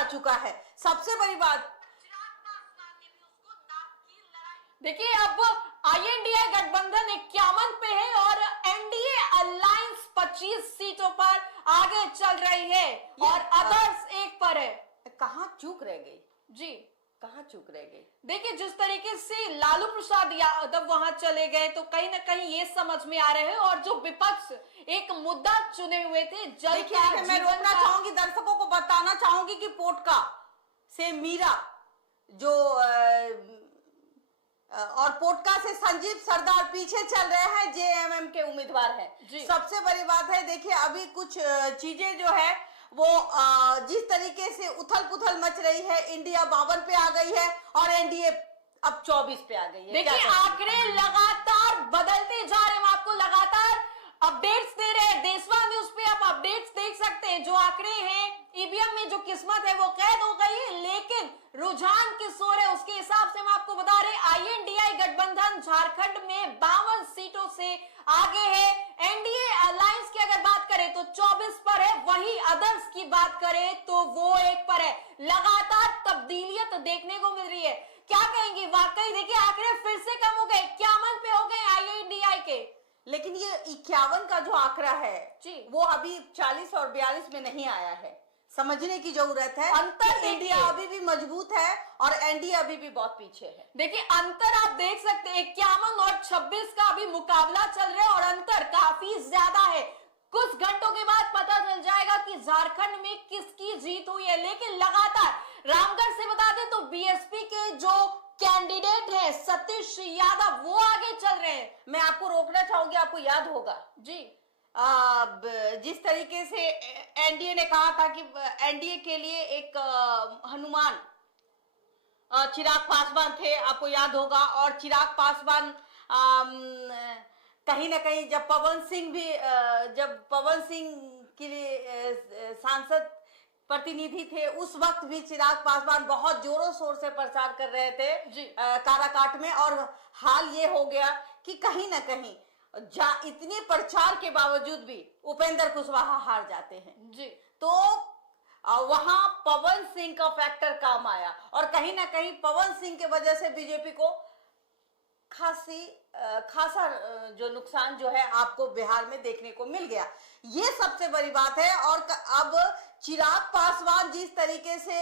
आ चुका है। सबसे बड़ी बात देखिए, अब आईएनडीए गठबंधन 51 पे है और एनडीए अलायंस 25 सीटों पर आगे चल रही है और अदर्स 1 पर है। कहां चूक रह गई जी, कहां चूक रह गई? देखिए, जिस तरीके से लालू प्रसाद यादव वहां चले गए तो कहीं ना कहीं ये समझ में आ रहे हैं और जो विपक्ष एक मुद्दा चुने हुए थे जल का, मैं रोकना चाहूंगी, दर्शकों को बताना चाहूंगी कि पोटका से मीरा जो और पोटका से संजीव सरदार पीछे चल रहे हैं, जेएमएम के उम्मीदवार हैं। सबसे बड़ी बात है, देखिए अभी कुछ चीजें जो है वो जिस तरीके से उथल पुथल मच रही है, इंडिया 52 पे आ गई है और एनडीए अब 24 पे आ गई है। देखिए, आंकड़े लगातार बदलते जा रहे हैं, आपको लगातार अपडेट्स दे रहे हैं। देशवा न्यूज पे आप अपडेट्स देख सकते हैं। जो आंकड़े हैं, ईवीएम में जो किस्मत है वो कैद हो गई है, लेकिन रुझान किस ओर है उसके हिसाब से हम आपको बता रहे हैं। आईएनडीआई गठबंधन झारखंड में 52 सीटों से आगे है। एनडीए अलायंस की अगर बात करें तो 24 पर है, वही अदर्स की बात करें तो वो 1 पर है। लगातार तब्दीलियत देखने को मिल रही है। क्या कहेंगे? वाकई देखिए, आंकड़े फिर से कम हो गए, 51 पे हो गए आईएनडीआई के। लेकिन ये 51 का जो आंकड़ा है जी, वो अभी 40 और 42 में नहीं आया है। समझने की जरूरत है। अंतर इंडिया अभी भी मजबूत है और एनडीए अभी भी बहुत पीछे है। देखिए, अंतर आप देख सकते हैं, 51 और 26 का अभी मुकाबला चल रहा है और अंतर काफी ज्यादा है। कुछ घंटों के बाद पता चल जाएगा कि झारखंड में किसकी जीत हुई है। लेकिन लगातार रामगढ़ से बता दें तो बीएसपी के जो कैंडिडेट है सतीश यादव वो आगे चल रहे हैं। मैं आपको रोकना चाहूंगी, आपको याद होगा जी, जिस तरीके से एनडीए ने कहा था कि एनडीए के लिए एक हनुमान चिराग पासवान थे, आपको याद होगा। और चिराग पासवान कहीं ना कहीं जब पवन सिंह के लिए सांसद प्रतिनिधि थे, उस वक्त भी चिराग पासवान बहुत जोरों शोर से प्रचार कर रहे थे काराकाट में। और हाल ये हो गया कि कहीं ना कहीं इतने प्रचार के बावजूद भी उपेंद्र कुशवाहा हार जाते हैं जी। तो वहां पवन सिंह का फैक्टर काम आया और कहीं ना कहीं पवन सिंह के वजह से बीजेपी को खासा जो नुकसान जो है आपको बिहार में देखने को मिल गया। ये सबसे बड़ी बात है। और अब चिराग पासवान जिस तरीके से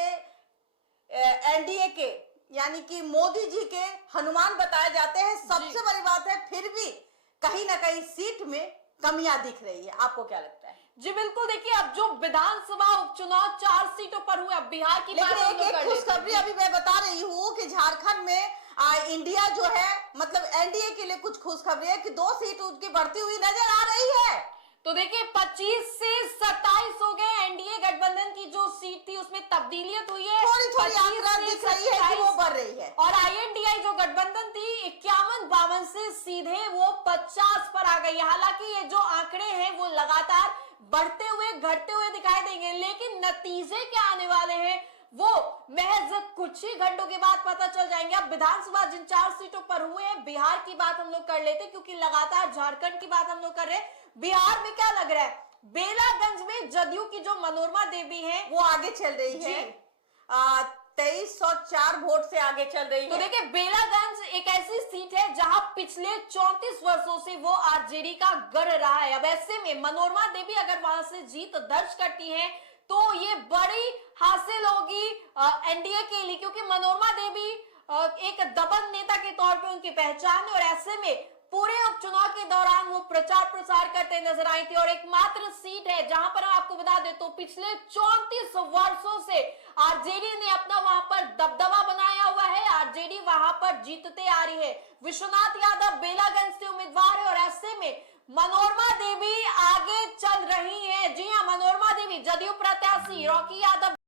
एनडीए के यानी कि मोदी जी के हनुमान बताए जाते हैं, सबसे बड़ी बात है फिर भी कहीं ना कहीं सीट में कमियां दिख रही है। आपको क्या लगता है? जी बिल्कुल, देखिए, अब जो विधानसभा उपचुनाव 4 सीटों पर हुए, अब बिहार की बात एक खुशखबरी अभी मैं बता रही हूँ कि झारखंड में इंडिया जो है, मतलब एनडीए के लिए कुछ खुशखबरी है कि 2 सीट उनकी बढ़ती हुई नजर आ रही है। तो देखिए, 25 से 27 हो गए। एनडीए गठबंधन की जो सीट थी उसमें तब्दीलियत हुई है, थोड़ी आंकड़ा दिख रही है कि वो बढ़ रही है। और आईएनडीआई जो गठबंधन थी 51-52 से सीधे वो 50 पर आ गई है। हालांकि ये जो आंकड़े हैं वो लगातार बढ़ते हुए घटते हुए दिखाई देंगे, लेकिन नतीजे क्या आने वाले हैं वो महज कुछ ही घंटों के बाद पता चल जाएंगे। अब विधानसभा जिन 4 सीटों पर हुए हैं, बिहार की बात हम लोग कर लेते क्योंकि लगातार झारखंड की बात हम लोग कर रहे हैं। बिहार में क्या लग रहा है? बेलागंज में जदयू की जो मनोरमा देवी है वो आगे चल रही है, 2304 वोट से आगे चल रही है। तो देखिए, बेलागंज एक ऐसी सीट है जहां पिछले 34 वर्षों से वो आरजेडी का गढ़ रहा है। अब ऐसे में मनोरमा देवी अगर वहां से जीत दर्ज करती हैं तो ये बड़ी हासिल होगी एनडीए के लिए, क्योंकि मनोरमा देवी एक दबंग नेता के तौर पे उनकी पहचान है और ऐसे में पूरे उपचुनाव के दौरान वो प्रचार प्रसार करते नजर आई थी। और एकमात्र सीट है जहां पर हम आपको बता दें तो पिछले 34 वर्षों से आरजेडी ने अपना वहां पर दबदबा बनाया हुआ है, आरजेडी वहां पर जीतते आ रही है। विश्वनाथ यादव बेलागंज से उम्मीदवार है और ऐसे में मनोरमा देवी आगे चल रही है। जी हाँ, मनोरमा देवी जदयू प्रत्याशी, रॉकी यादव